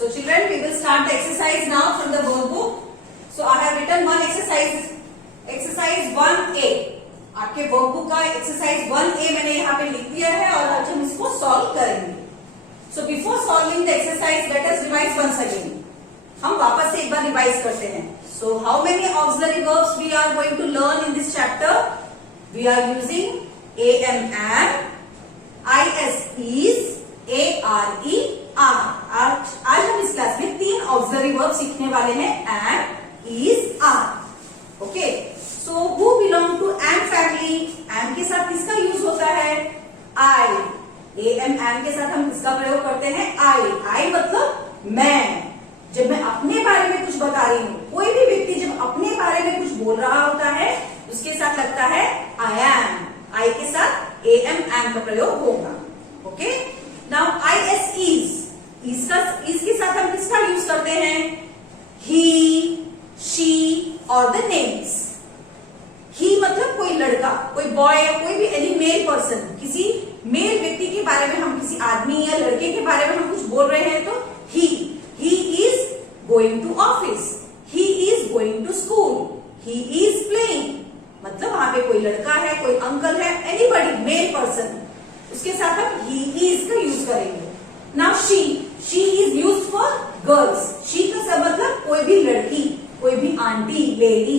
So children, we will start the exercise now from the workbook. So I have written one exercise 1A. आपके workbook का exercise 1A मैंने यहाँ पे लिख दिया है और आज हम इसको सॉल्व करेंगे. So before solving the exercise, let us revise once again. हम वापस से एक बार रिवाइज करते हैं. So how many auxiliary verbs we are going to learn in this chapter? We are using am, is, are, आज हम इस क्लास में 3 ऑक्सिलरी वर्ब सीखने वाले हैं. am, is, are. Okay. So who belong to am family. am के साथ किसका यूज होता है? I. am के साथ हम किसका प्रयोग करते हैं? I मतलब मैं. जब मैं अपने बारे में कुछ बता रही हूँ, कोई भी व्यक्ति जब अपने बारे में कुछ बोल रहा होता है उसके साथ लगता है I am. I के साथ am का प्रयोग होगा. ओके. नाउ is के साथ हम किसका यूज करते हैं? he, she और the names. he मतलब कोई लड़का, कोई बॉय या कोई भी एनी मेल पर्सन, किसी मेल व्यक्ति के बारे में हम, किसी आदमी या लड़के के बारे में हम कुछ बोल रहे हैं तो he is going to office, he is going to school, he is playing. मतलब वहां पे कोई लड़का है, कोई अंकल है, एनीबॉडी मेल पर्सन, उसके साथ हम he is का यूज करेंगे. Now she is used for girls. she का सब मतलब कोई भी लड़की, कोई भी aunty, lady.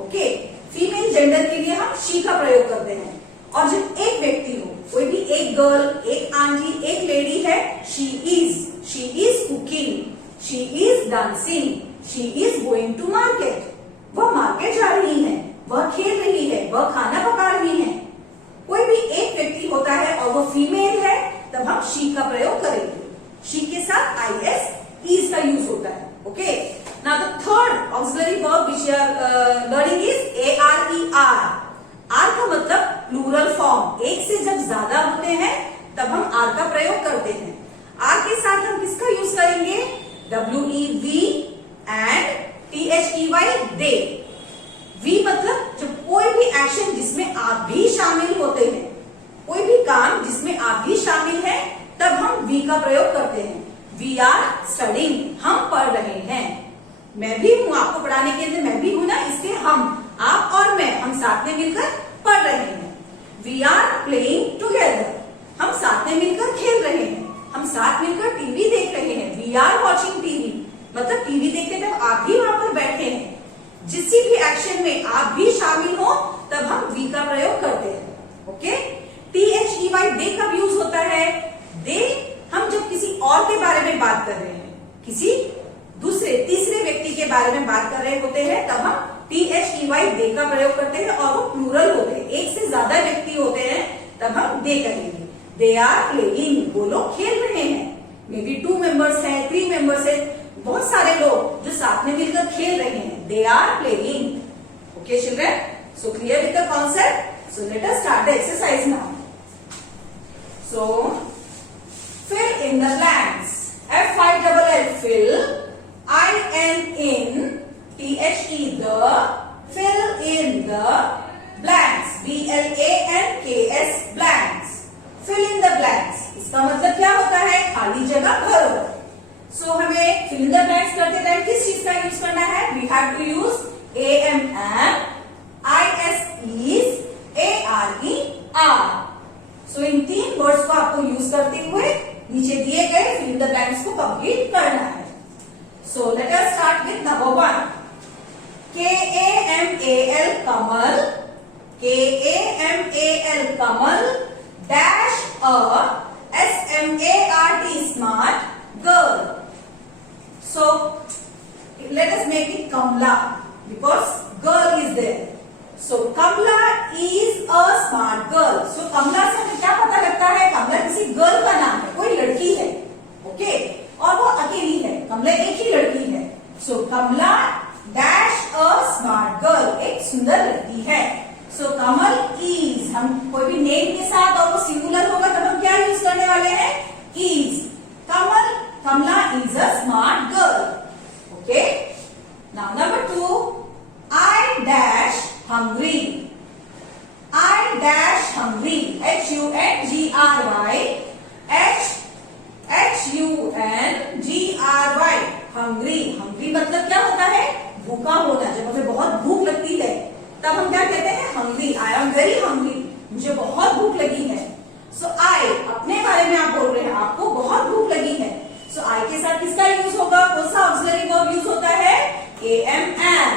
Okay. Female gender के लिए हम she का प्रयोग करते हैं. और जब एक व्यक्ति हो, कोई भी एक गर्ल, एक आंटी, एक लेडी है, she is cooking, she is dancing, she is going to market. वह मार्केट जा रही है, वह खेल रही है, वह खाना पका रही है. कोई भी एक व्यक्ति होता है और वह फीमेल है, तब हम she का प्रयोग करेंगे. she के साथ is का यूज होता है. Okay. Now the third auxiliary verb which you are learning is are. Are का मतलब प्लूरल फॉर्म. एक से जब ज्यादा होते हैं तब हम आर का प्रयोग करते हैं. आर के साथ हम किसका यूज करेंगे? we and they. वी मतलब जब कोई भी एक्शन जिसमें आप भी शामिल होते हैं, कोई भी काम जिसमें आप भी शामिल हैं, तब हम वी का प्रयोग करते हैं. We are studying. हम पढ़ रहे हैं. मैं भी हूं, आपको पढ़ाने के अंदर मैं भी हूं ना, इसलिए हम, आप और मैं, हम साथ में मिलकर पढ़ रहे हैं. We are playing together. हम साथ में मिलकर खेल रहे हैं. हम साथ मिलकर टीवी देख रहे हैं. We are watching TV. मतलब टीवी देखते जब आप भी वहां पर बैठे हैं, जिस भी एक्शन में आप भी शामिल हो, तब हम वी का प्रयोग करते हैं. ओके. दे कब यूज होता है? दे हम जब किसी और के बारे में बात कर रहे हैं, किसी दूसरे तीसरे व्यक्ति के बारे में बात कर रहे होते हैं, तब हम दे का प्रयोग करते हैं और वो प्लूरल होते हैं. एक से ज्यादा व्यक्ति होते हैं तब हम दे करेंगे. They are playing. वो लोग खेल रहे हैं. मे बी 2 मेंबर्स है, 3 मेंबर्स है, बहुत सारे लोग जो साथ में मिलकर खेल रहे हैं. They are playing. Okay children. So clear with the concept. So let us start the exercise now. So, fill in the blanks. F-I-L-L, fill. I-N, in. T-H-E, the. Fill in the blanks. B-L-A-N-K-S, blanks. Fill in the blanks. इसका मतलब क्या होता है? खाली जगह भरो. So, हमें fill in the blanks करते टाइम किस चीज का यूज करना है? We have to use am, is, are. So in 3 words को आपको यूज करते हुए नीचे दिए गए फिल इन द ब्लैंक्स को कंप्लीट करना है. सो let us start with number 1. Kamal, Kamal. Kamal, Kamal dash a SMART, smart girl. So let us make it Kamla because girl is there. So Kamla is a smart girl. So Kamla से हमें क्या पता लगता है? Kamla किसी girl का नाम है, कोई लड़की है. ओके. और वो अकेली है. Kamla एक ही लड़की है. So Kamla dash a smart girl. एक सुंदर लड़की है. So Kamal is, हम कोई भी नेम के साथ और वो सिंगुलर होगा तब हम क्या यूज करने वाले हैं? Is. Kamla is a smart girl. Okay. Now number 2. I dash hungry. I dash hungry. H-U-N-G-R-Y. H HUNGRY, hungry. Hungry मतलब क्या होता है? भूखा होना। जब हमें बहुत भूख लगती है तब हम क्या कहते हैं? Hungry. I am very hungry, मुझे बहुत भूख लगी है। सो आई, अपने बारे में आप बोल रहे हैं, आपको बहुत भूख लगी है। सो आई के साथ किसका यूज होगा? कौन सा ऑक्सिलरी वर्ब यूज होता है? am, am।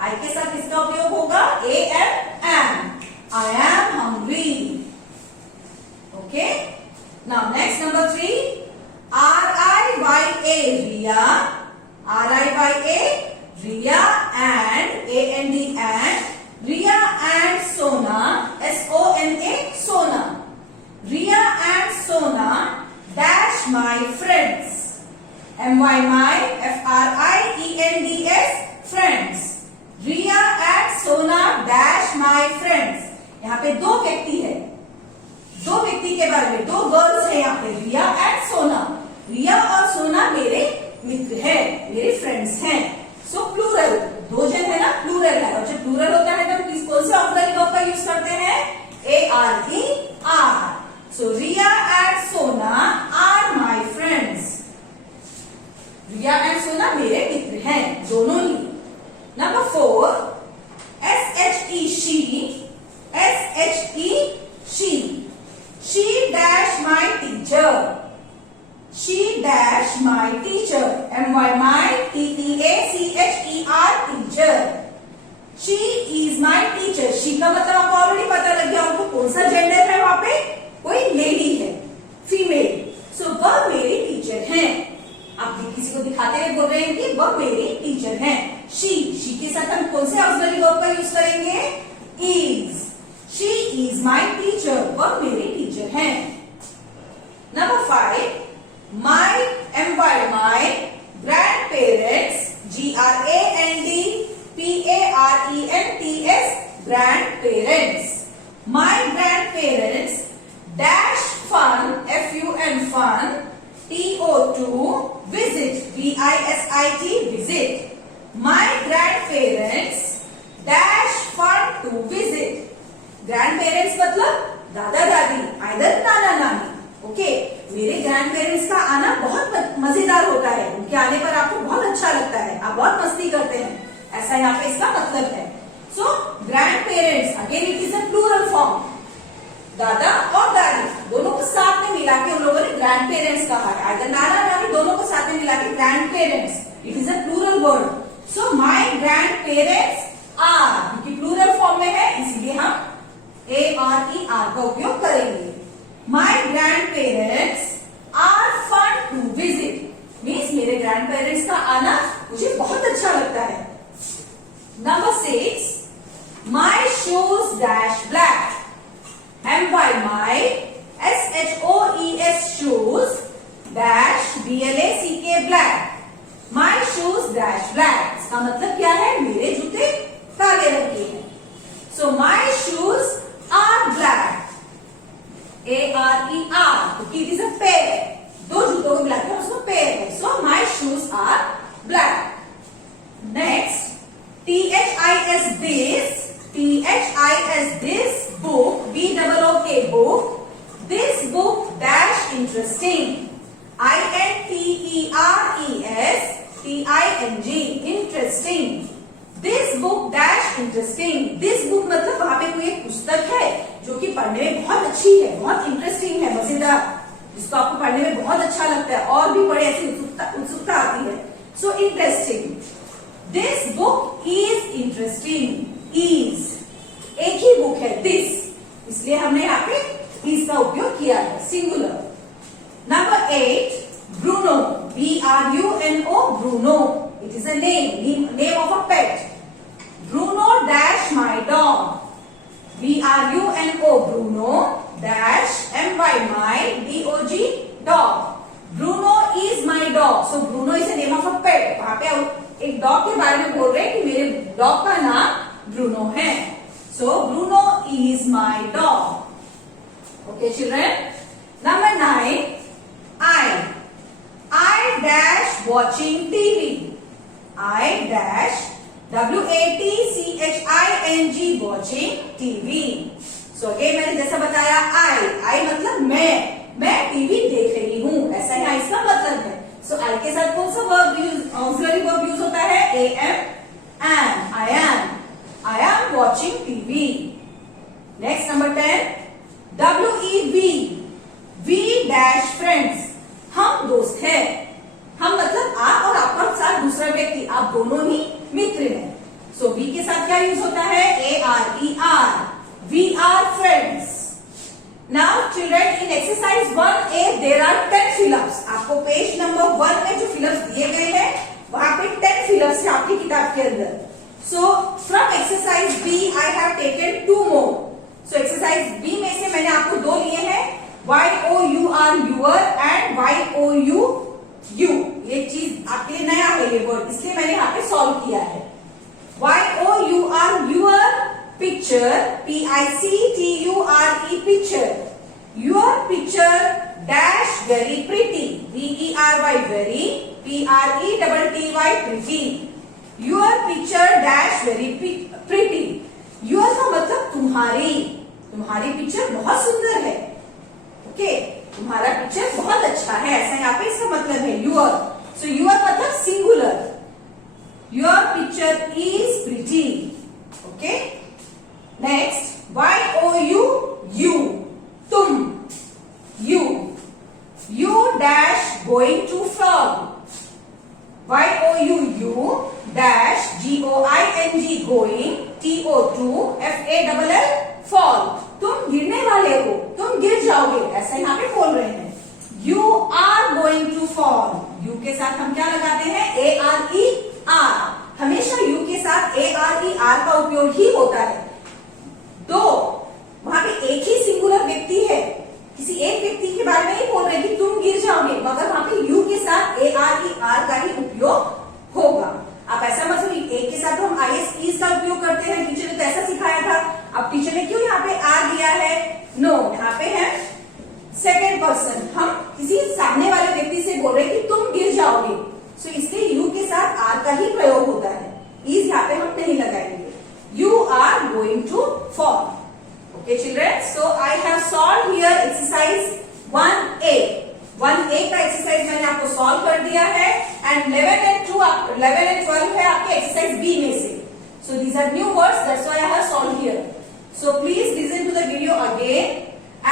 आई के साथ किसका उपयोग होगा? am। I am hungry. Okay. Now next number 3. RIYA, Riya. RIYA, Riya and AND and Riya and Sona, SONA, Sona. Riya and Sona dash my friends. MY my, FRIENDS, friends. Riya and Sona dash my friends. यहाँ पे दो व्यक्ति है, दो व्यक्ति के बारे में, दो गर्ल्स है यहाँ पे, रिया एंड सोना। रिया और सोना मेरे मित्र हैं, मेरे फ्रेंड्स हैं। सो प्लूरल, दो जन है ना, प्लूरल है। और जब प्लूरल होता है तो किस कौन से ऑक्सिलरी वर्ब का यूज करते हैं? ARER। So Riya and Sona are my friends. Riya and Sona मेरे मित्र हैं, दोनों ही। Number 4, SHE, she, SHE, she. She dash my teacher. She dash my teacher. MY my, TEACHER, teacher. She is my teacher. She का मतलब आपको ऑलरेडी पता लग गया होगा कौन सा जेंडर है वहां पे? कोई लेडी है, फीमेल। सो वह मेरी टीचर है। आप किसी को दिखाते हुए बोल रहे हैं कि वह मेरी टीचर है। she के साथ हम कौन से ऑक्सिलरी वर्ब का यूज करेंगे? is। she is my teacher, वह मेरी टीचर है। Number 5, my grandparents, GRANDPARENTS, grandparents. My grandparents dash fun, FUN, fun, TO2, visit, VISIT, visit. My grandparents dash fun to visit. Grandparents मतलब दादा दादी, either नाना नानी। Okay, मेरे grand parents का आना बहुत मजेदार होता है। उनके आने पर आपको बहुत अच्छा लगता है, आप बहुत मस्ती करते हैं, ऐसा यहाँ पे इसका मतलब है। So grandparents, again it is a plural form. दादा और दादी दोनों को साथ में मिला के उन लोगों ने ग्रैंड पेरेंट्स कहा है। आइदर नाना नानी, दोनों को साथ में मिला के grandparents. It is a plural word. So my grandparents are, क्योंकि प्लूरल फॉर्म में है इसलिए हम ARER का उपयोग करेंगे। My grandparents are fun to visit, means मेरे ग्रैंड पेरेंट्स का आना मुझे बहुत अच्छा लगता है। Number 6, my shoes dash black, MY my, SHOES, shoes dash BLACK, black. My shoes dash black, इसका मतलब क्या है? मेरे जूते काले रंग के हैं। So my shoes are black, ARER, क्योंकि इट इज अ पेयर, दो जूतों को मिलाकर उसको पेयर है। So my shoes are black. Next, THIS, this book, BOOK, book, this book dash interesting, INTERESTING, interesting. This book dash interesting, this book मतलब वहां पे कोई एक पुस्तक है जो कि पढ़ने में बहुत अच्छी है, बहुत इंटरेस्टिंग है, मजेदार, जिसको आपको पढ़ने में बहुत अच्छा लगता है और भी बड़े ऐसी उत्सुकता आती है। So interesting. This book is interesting, is एक ही बुक है दिस, इसलिए हमने यहाँ पे इज का उपयोग किया है, singular. Number 8, Bruno, BRUNO, Bruno, it is a name of a pet. Bruno dash my dog, BRUNO, Bruno dash MY my, DOG, dog. Bruno is my dog. So Bruno is a name of a pet. वहां पे एक dog के बारे में बोल रहे हैं कि मेरे डॉग का नाम ब्रूनो है। So Bruno is my dog. Okay children. Number 9, I dash watching TV. I dash WATCHING, watching TV. So again मैंने जैसा बताया I मतलब मैं टीवी देख रही हूँ, ऐसा यहाँ इसका now children in exercise 1A there are 10 fill ups. आपको पेज नंबर 1 में जो फिलअप्स दिए गए हैं वहां पे 10 फिलअप्स है आपकी किताब के अंदर। So from exercise B I have taken 2 more. So exercise B में से मैंने आपको 2 लिए हैं, YOUR your and YOU you। ये चीज आपके लिए नया है ये वर्ड, इसलिए मैंने यहाँ पे सॉल्व किया है। YOUR your picture, PICTURE picture, your picture dash very pretty, VERY very, PRETTY pretty, your picture dash very pretty। your का मतलब तुम्हारी, तुम्हारी पिक्चर बहुत सुंदर है। ओके, तुम्हारा पिक्चर बहुत अच्छा है, ऐसा यहाँ पे इसका मतलब है your। सो your मतलब singular, your picture is pretty। Okay, next YOU तुम, you dash going to fall, YOU dash GOING going, TOFALL fall। तुम गिरने वाले हो, तुम गिर जाओगे, ऐसा यहाँ पे बोल रहे हैं। You are going to fall, U के साथ हम क्या लगाते हैं, ARER। हमेशा U के साथ ARER का उपयोग ही होता है। तो वहां पे एक ही सिंगुलर व्यक्ति है, किसी एक व्यक्ति के बारे में ही बोल रहे हैं कि तुम गिर जाओगे, मगर वहां पे यू के साथ ARER का ही उपयोग होगा। आप ऐसा मत सोचिए, एक के साथ तो हम IS का उपयोग करते हैं, टीचर ने तो ऐसा सिखाया था। अब टीचर ने क्यों यहाँ पे आर दिया है? नो, यहाँ पे है सेकेंड पर्सन, हम किसी सामने वाले व्यक्ति से बोल रहे हैं कि तुम गिर जाओगे, सो इसलिए यू के साथ आर का ही प्रयोग होता है, इज यहाँ पे हम नहीं लगाएंगे। You are going to fall. Okay, children. So I have solved here exercise 1A. 1A का एक्सरसाइज मैंने आपको सॉल्व कर दिया है, एंड 11 and 12 है आपके एक्सरसाइज B में से। So these are new words. That's why I have solved here. So please listen to the video again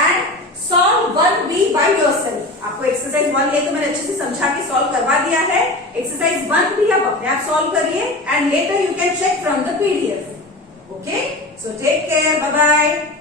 and solve 1B by yourself. आपको एक्सरसाइज 1A तो मैंने अच्छे से समझा के सॉल्व करवा दिया है। एक्सरसाइज 1B आप अपने आप सॉल्व करिए, and later you can check from the PDF. Okay, so take care, bye bye।